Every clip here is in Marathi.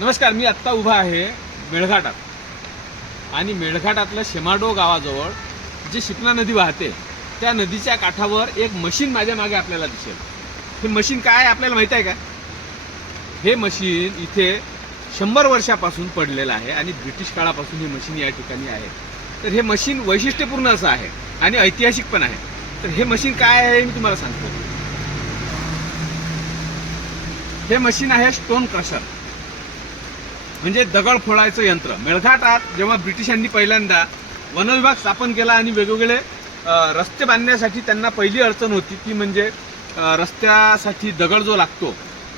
नमस्कार मी आत्ता उभा आहे मेळघाटात. आणि मेळघाटातलं शेमाडो गावाजवळ जी शिपना नदी वाहते त्या नदीच्या काठावर एक मशीन माझ्या मागे आपल्याला दिसेल. हे मशीन काय आहे आपल्याला माहीत आहे का? हे मशीन इथे शंभर वर्षापासून पडलेलं आहे आणि ब्रिटिश काळापासून हे मशीन या ठिकाणी आहे. तर हे मशीन वैशिष्ट्यपूर्ण असं आहे आणि ऐतिहासिक पण आहे. तर हे मशीन काय आहे मी तुम्हाला सांगतो. हे मशीन आहे स्टोन क्रशर. म्हणजे दगड फोडायचं यंत्र. मेळघाटात जेव्हा ब्रिटिशांनी पहिल्यांदा वनविभाग स्थापन केला आणि वेगवेगळे रस्ते बांधण्यासाठी त्यांना पहिली अडचण होती ती म्हणजे रस्त्यासाठी दगड जो लागतो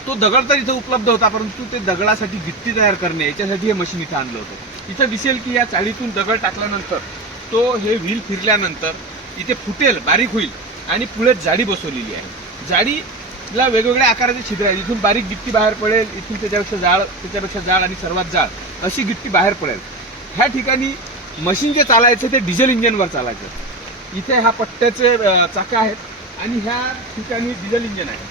तो दगड तर इथं उपलब्ध होता परंतु ते दगडासाठी गिट्टी तयार करणे याच्यासाठी हे मशीन इथं आणलं होतं. इथं दिसेल की या चाळीतून दगड टाकल्यानंतर तो हे व्हील फिरल्यानंतर इथे फुटेल बारीक होईल आणि पुढे जाडी बसवलेली आहे. जाडी तिला वेगवेगळ्या आकाराचे छिद्र आहेत. इथून बारीक गिट्टी बाहेर पडेल इथून त्याच्यापेक्षा जाड त्याच्यापेक्षा जाड आणि सर्वात जाड अशी गिट्टी बाहेर पडेल. ह्या ठिकाणी मशीन जे चालायचं ते डिझेल इंजिनवर चालायचं. इथे ह्या पट्ट्याचे चाकं आहेत आणि ह्या ठिकाणी डिझेल इंजिन आहे.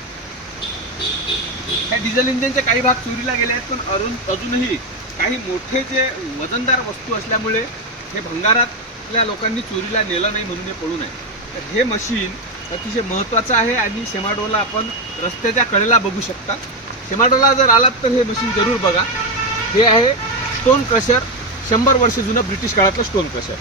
ह्या डिझेल इंजिनचे काही भाग चोरीला गेले आहेत पण अरुण अजूनही काही मोठे जे वजनदार वस्तू असल्यामुळे हे भंगारातल्या लोकांनी चोरीला नेलं नाही म्हणून हे पडू नये. तर हे मशीन अतिशय महत्त्वाचं आहे आणि शेमाडोला आपण रस्त्याच्या कडेला बघू शकता. शेमाडोला जर आलात तर हे मशीन जरूर बघा. हे आहे स्टोन क्रशर शंभर वर्ष जुनं ब्रिटिश काळातलं स्टोन क्रशर